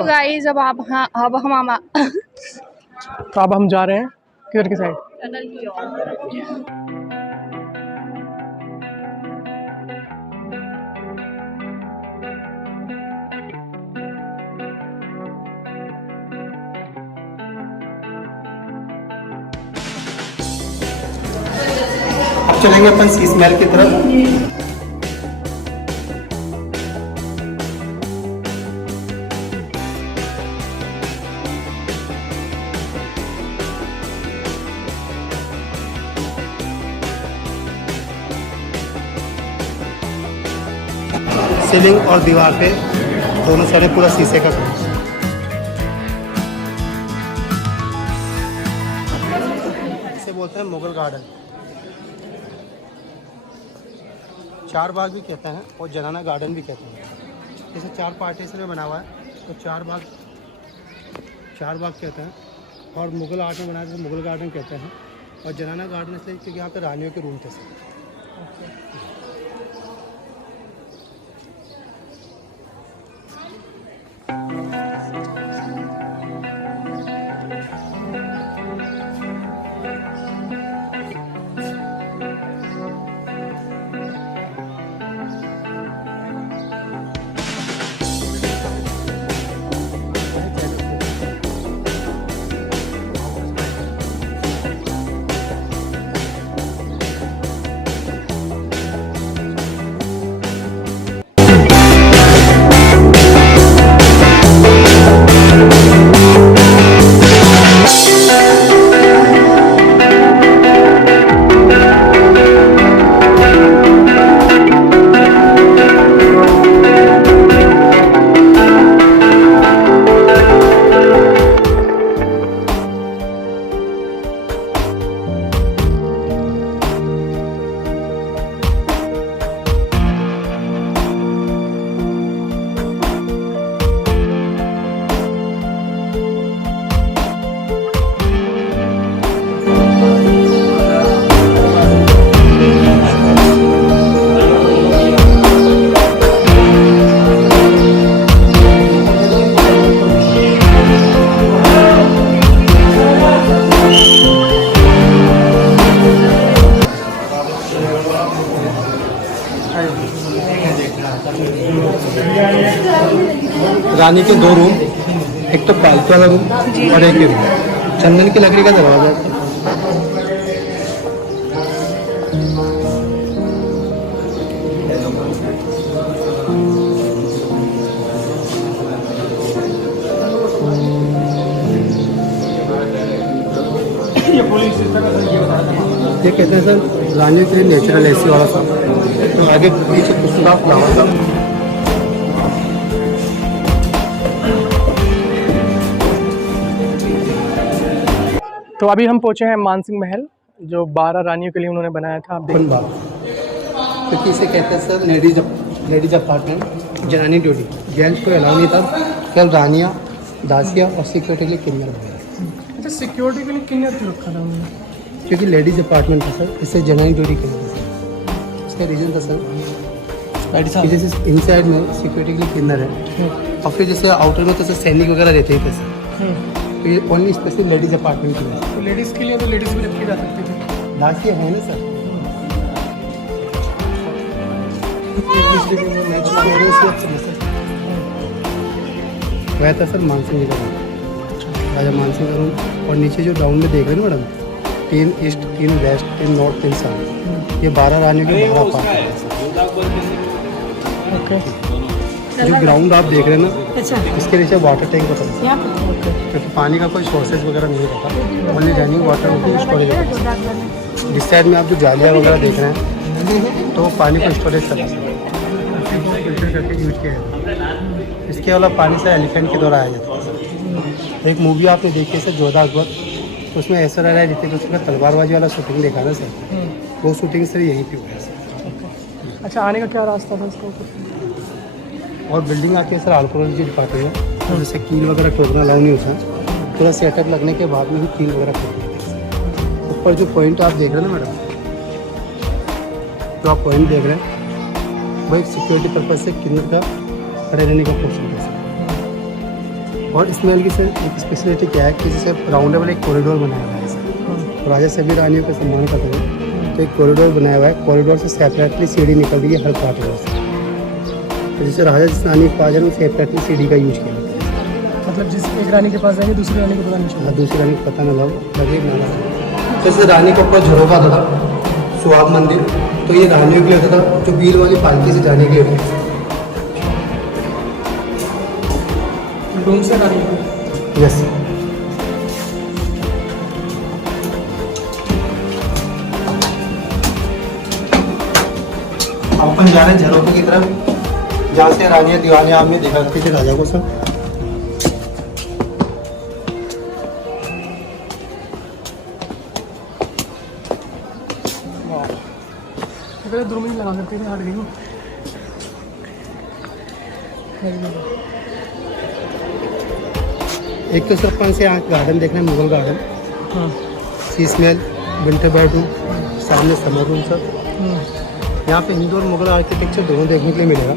तो गाइस अब आप अब हम तो अब हम जा रहे हैं किधर की साइड? टनल की ओर। अब चलेंगे अपन शीश महल की तरफ। सीलिंग और दीवार पे दोनों साइड पूरा शीशे का काम। इसे बोलते हैं मुगल गार्डन। चार बाग भी कहते हैं और जनाना गार्डन भी कहते हैं। जैसे 4 पार्टीशन में बना हुआ है तो 4 बाग कहते हैं, और मुगल आर्ट में बनाया तो मुगल गार्डन कहते हैं, और जनाना गार्डन इसलिए क्योंकि यहाँ पे रानियों के रूम थे सब। रानी के 2 रूम, एक तो पालतू वाला रूम और एक रूम चंदन की लकड़ी का दरवाजा था। ये कहते हैं सर रानी के नेचुरल एसी वाला था, तो आगे पीछे कुछ फ्लावर था। तो अभी हम पहुंचे हैं मानसिंह महल, जो 12 रानियों के लिए उन्होंने बनाया था। ओपन बार, क्योंकि इसे कहते हैं सर लेडीज अपार्टमेंट, जनानी ड्यूटी। जेंट्स को अलाउ नहीं था, केवल रानियाँ, दासियाँ और सिक्योरिटी के लिए किन्नर वगैरह। अच्छा, सिक्योरिटी के लिए किन्नर क्यों रखा था उन्होंने? क्योंकि लेडीज अपार्टमेंट था सर, इससे जनानी ड्यूटी के लिए। इसका रीज़न था सर, जैसे इनसाइड में सिक्योरिटी के लिए किन्नर है, और फिर जैसे आउटर में तो सर सैनिक वगैरह रहते ही थे सर, तो ये ओनली स्पेशल लेडीज अपार्टमेंट के लिए। तो लेडीज़ के लिए तो लेडीज़ भी रखी जा सकती थी। दासियाँ है ना सर। वह था सर मानसिंह जी का रूम, राजा मानसिंह का रूम। और नीचे जो डाउन में देख रहे हैं madam, 3 east, 3 west, 3 north, 3 south, ये 12 रानियों के 12 पार्ट है। ओके, जो ग्राउंड आप देख रहे हैं ना, अच्छा, इसके नीचे वाटर टैंक होता है, क्योंकि पानी का कोई सोर्सेज वगैरह नहीं रहता, ओनली रनिंग वाटर स्टोरेज होता है। जिस साइड में आप जो जालियाँ वगैरह देख रहे हैं तो पानी को स्टोरेज करता है, फिल्टर करके यूज किया जाता है। इसके अलावा पानी से एलिफेंट के द्वारा आया जाता है। एक मूवी आपने देखी है सर, जोधा अकबर, तो उसमें ऐसा रह रहा है ऋतिक रोशन का तलवारबाजी वाला शूटिंग देखा ना सर, वो शूटिंग सर यहीं पे हुआ है सर। अच्छा, आने का क्या रास्ता था इसका ऊपर? और बिल्डिंग आती है सर आर्कोलॉजी डिपार्टमेंट में, तो जैसे कील वगैरह ठोकना अलाउ नहीं होता, पूरा सेटअप लगने के बाद में ही कील वगैरह ठोकना। ऊपर जो पॉइंट आप देख रहे हैं ना मैडम, जो आप पॉइंट देख रहे हैं वो एक सिक्योरिटी पर्पज से किन्नर का खड़े रहने का पोर्शन है। और इस महल की सर एक स्पेशलिटी क्या है कि जैसे राउंडेबल एक कॉरिडोर बनाया हुआ है सर। तो राजा सभी रानियों का सम्मान करते हैं, तो एक कॉरिडोर बनाया हुआ है। कॉरिडोर से सेपरेटली सीढ़ी निकल रही है हर कॉरिडोर से। तो जैसे राजा जिस रानी के पास जाए वो सेपरेटली सीढ़ी का यूज किया जाता है। मतलब जिस एक रानी के पास जाएंगे दूसरी रानी को पता नहीं चलेगा। दूसरी रानी को पता न लगे ना। जैसे रानी के ऊपर झरोखा था सुहाग मंदिर, तो ये रानियों के लिए होता था, जो बील वाली पालकी से जाने के लिए होता था। डूम से रानी यस। अपन जा रहे हैं झरोखे की तरफ, जहाँ से रानियाँ दीवाने आप में देखा करती थी राजा को सर। दूरबीन लगा सकते थे, हट गई हूँ। एक तो सर अपन से यहाँ गार्डन देखना है, Mughal garden, Sheesh Mahal, winter bedroom, सामने समर रूम सर। यहाँ पे हिंदू और मुगल आर्किटेक्चर दोनों देखने के लिए मिलेगा।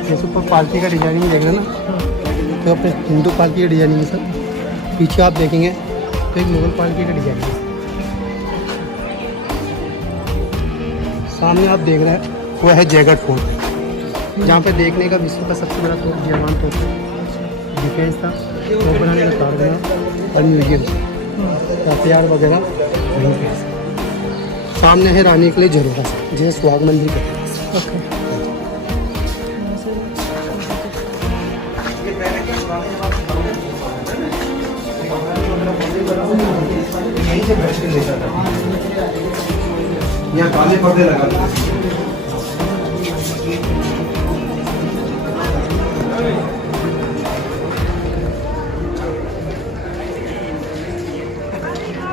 जैसे ऊपर पालकी का डिजाइनिंग देख रहे हैं ना, तो अपने हिंदू पालकी का डिजाइनिंग है सर। पीछे आप देखेंगे तो एक मुगल पालकी का डिजाइनिंग है। सामने आप देख रहे हैं वो है जयगढ़ फोर्ट, जहाँ पे देखने का विश्व का सबसे बड़ा तोप जवान तोप डिफेंस था, वो बनाने का कारखाना और म्यूजियम हथियार वगैरह वहीं पे। सामने है रानी के लिए झरोखा जिसे सुहाग मंदिर कहते हैं। यहीं से बैठ के लेता था, यहाँ काले पर्दे लगा।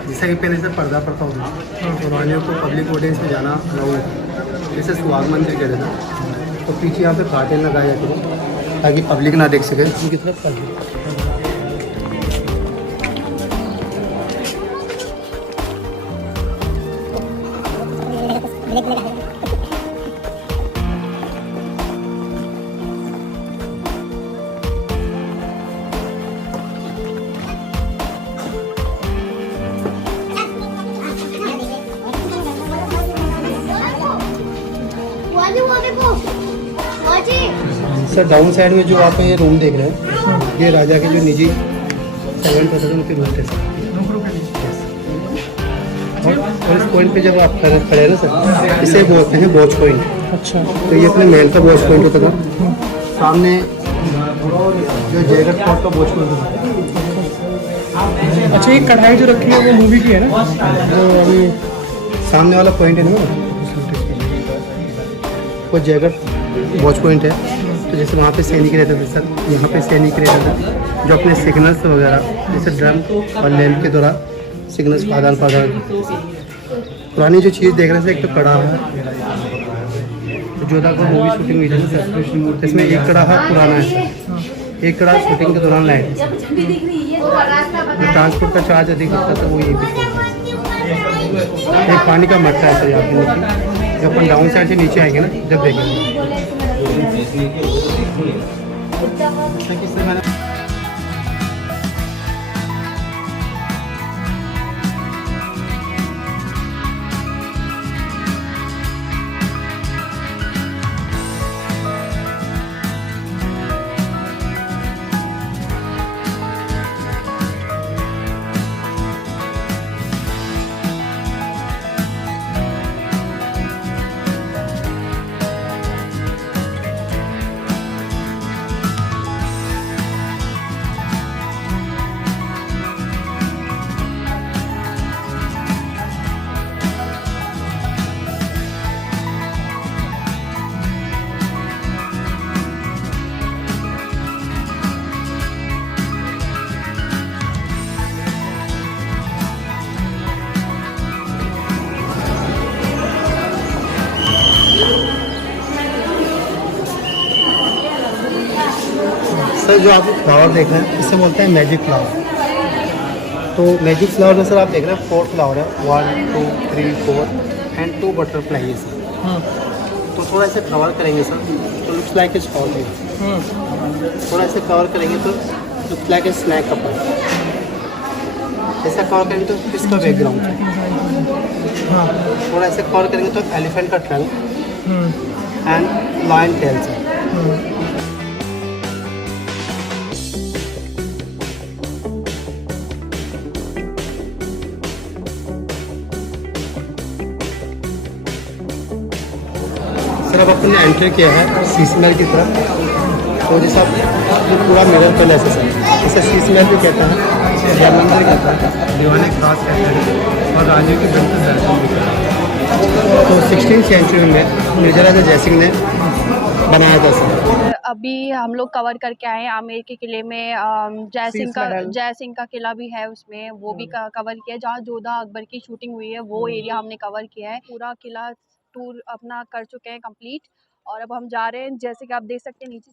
जैसा कि पहले से पर्दा पड़ता होता, तो रानियों को पब्लिक ऑडियंस में जाना अलाउ होता, जैसे सुहाग मंदिर कहते थे। तो पीछे यहाँ पे कर्टेन लगाए जाते हैं ताकि पब्लिक ना देख सके उनकी तरफ कर। सर डाउन साइड में जो आप ये रूम देख रहे हैं, ये राजा के जो निजी सर्वेंट होते थे उनके रूम थे सर। और इस पॉइंट पे जब आप खड़े हैं ना सर, इसे बोलते हैं वॉच पॉइंट। अच्छा, तो ये अपने महल का वॉच पॉइंट होता था। सामने जो जयगढ़ फोर्ट का वॉच पॉइंट होता था। अच्छा, ये कढ़ाई जो रखी है वो मूवी की है ना, जो अभी सामने वाला पॉइंट है ना, वो जयगढ़ वॉच पॉइंट है। तो जैसे वहाँ पे सैनिक रहते थे सर, यहाँ पे सैनिक रहते थे जो अपने सिग्नल्स वगैरह जैसे ड्रम और लैंप के द्वारा सिग्नल्स का आदान प्रदान। पुरानी जो चीज़ देख रहे थे, एक तो कड़ा है, तो जोधापुर मूवी शूटिंग हुई थी ना सर, इसमें एक कड़ा पुराना है सर, एक कड़ा शूटिंग के दौरान लाए थे। जो ट्रांसपोर्ट का चार्ज अधिक होता था वो ये भी एक पानी का मटका है सर यहाँ पे नीचे। जब अपन डाउन साइड से नीचे आएंगे ना, जब देखेंगे सर। जो आप फ्लावर देख रहे हैं इसे बोलते हैं मैजिक फ्लावर। तो मैजिक फ्लावर में सर आप देख रहे हैं 4 फ्लावर है, 1 2 3 4 एंड 2 बटरफ्लाई है सर। तो थोड़ा ऐसे कवर करेंगे सर तो लुक्स लाइक ए स्टॉल है। थोड़ा ऐसे कवर करेंगे तो look like a snack couple. ऐसा कवर करेंगे तो फिश का बैकग्राउंड है, हाँ। थोड़ा ऐसे कवर करेंगे तो एलिफेंट का ट्रंक एंड लॉयन टेल्स है। सर अब अपन ने एंटर किया है सी की तरफ। तो जैसा ये पूरा मिरर पैलेस है सर, इसे सी भी कहते हैं, या मंदिर कहता है, दीवाने खास कहते हैं, और रानियों की बिल्कुल दर्शन भी करते हैं। तो 16वीं सेंचुरी में मिर्जा जयसिंह ने बनाया था सर। अभी हम लोग कवर करके आए हैं आमेर के किले में। जय सिंह का किला भी है उसमें, वो भी कवर किया है। जहाँ जोधा अकबर की शूटिंग हुई है वो एरिया हमने कवर किया है। पूरा किला टूर अपना कर चुके हैं कंप्लीट। और अब हम जा रहे हैं, जैसे कि आप देख सकते हैं नीचे